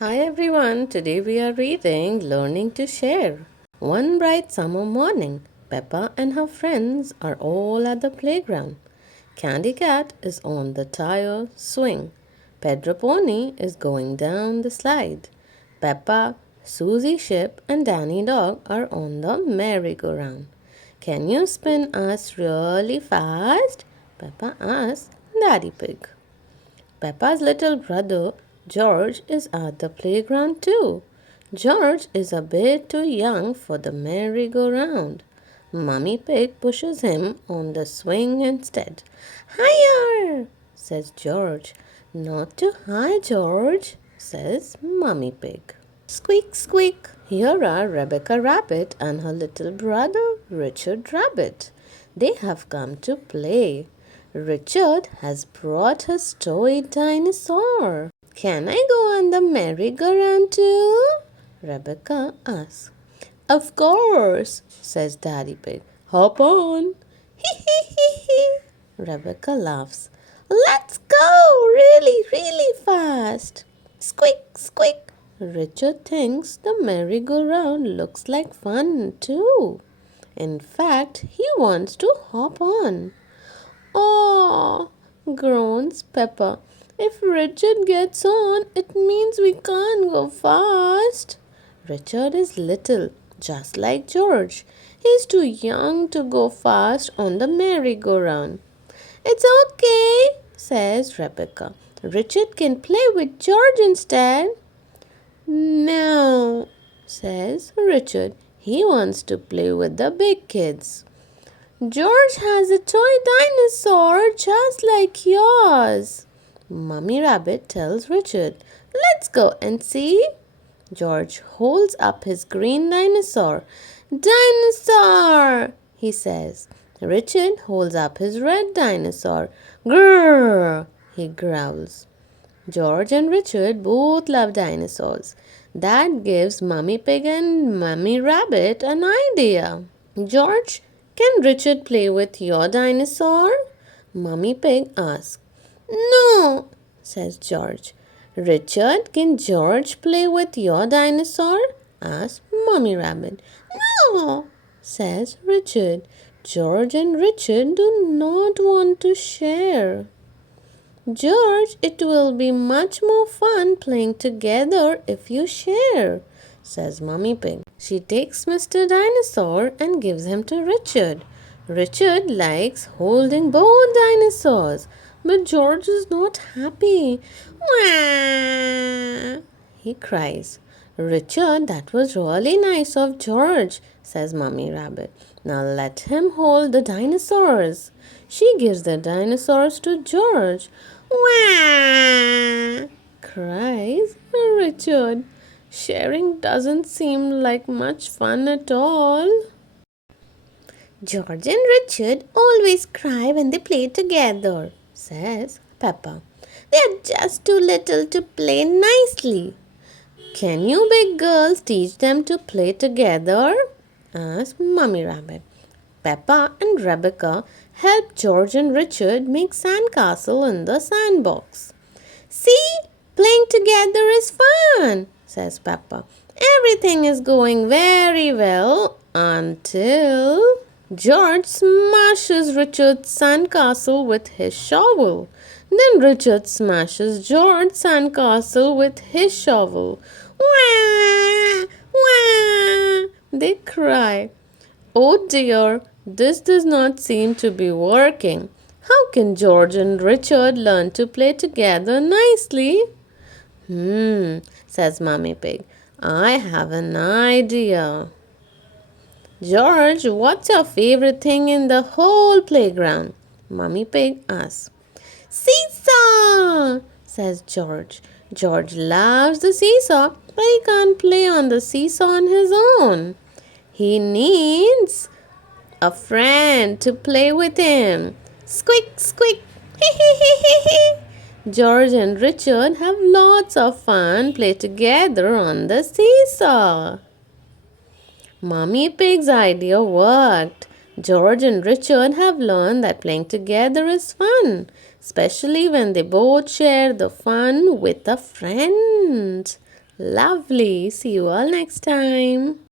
Hi everyone, today we are reading Learning to Share. One bright summer morning, Peppa and her friends are all at the playground. Candy Cat is on the tire swing. Pedro Pony is going down the slide. Peppa, Susie Ship, and Danny Dog are on the merry-go-round. Can you spin us really fast? Peppa asks Daddy Pig. Peppa's little brother George is at the playground too. George is a bit too young for the merry-go-round. Mummy Pig pushes him on the swing instead. Higher, says George. Not too high, George, says Mummy Pig. Squeak, squeak. Here are Rebecca Rabbit and her little brother Richard Rabbit. They have come to play. Richard has brought his toy dinosaur. Can I go on the merry-go-round too? Rebecca asks. Of course, says Daddy Pig. Hop on. Hee hee hee hee. Rebecca laughs. Let's go really, really fast. Squeak, squeak. Richard thinks the merry-go-round looks like fun too. In fact, he wants to hop on. Oh, groans Peppa. If Richard gets on, it means we can't go fast. Richard is little, just like George. He's too young to go fast on the merry-go-round. It's okay, says Rebecca. Richard can play with George instead. No, says Richard. He wants to play with the big kids. George has a toy dinosaur just like yours. Mummy Rabbit tells Richard, Let's go and see. George holds up his green dinosaur. Dinosaur, he says. Richard holds up his red dinosaur. Grrr, he growls. George and Richard both love dinosaurs. That gives Mummy Pig and Mummy Rabbit an idea. George, can Richard play with your dinosaur? Mummy Pig asks. No, says George. Richard, can George play with your dinosaur? Asks Mummy Rabbit. No, says Richard. George and Richard do not want to share. George, it will be much more fun playing together if you share, says Mummy Pig. She takes Mr. Dinosaur and gives him to Richard. Richard likes holding both dinosaurs, but George is not happy. Wah! He cries. Richard, that was really nice of George, says Mummy Rabbit. Now let him hold the dinosaurs. She gives the dinosaurs to George. Wah! Cries Richard. Sharing doesn't seem like much fun at all. George and Richard always cry when they play together, says Peppa. They're just too little to play nicely. Can you big girls teach them to play together? Asked Mummy Rabbit. Peppa and Rebecca help George and Richard make sandcastle in the sandbox. See, playing together is fun, says Peppa. Everything is going very well until George smashes Richard's sandcastle with his shovel. Then Richard smashes George's sandcastle with his shovel. Wah! Wah! They cry. Oh dear, this does not seem to be working. How can George and Richard learn to play together nicely? Says Mummy Pig. I have an idea. George, what's your favorite thing in the whole playground? Mummy Pig asks. Seesaw, says George. George loves the seesaw, but he can't play on the seesaw on his own. He needs a friend to play with him. Squeak, squeak, hee hee hee hee hee. George and Richard have lots of fun play together on the seesaw. Mummy Pig's idea worked. George and Richard have learned that playing together is fun, especially when they both share the fun with a friend. Lovely. See you all next time.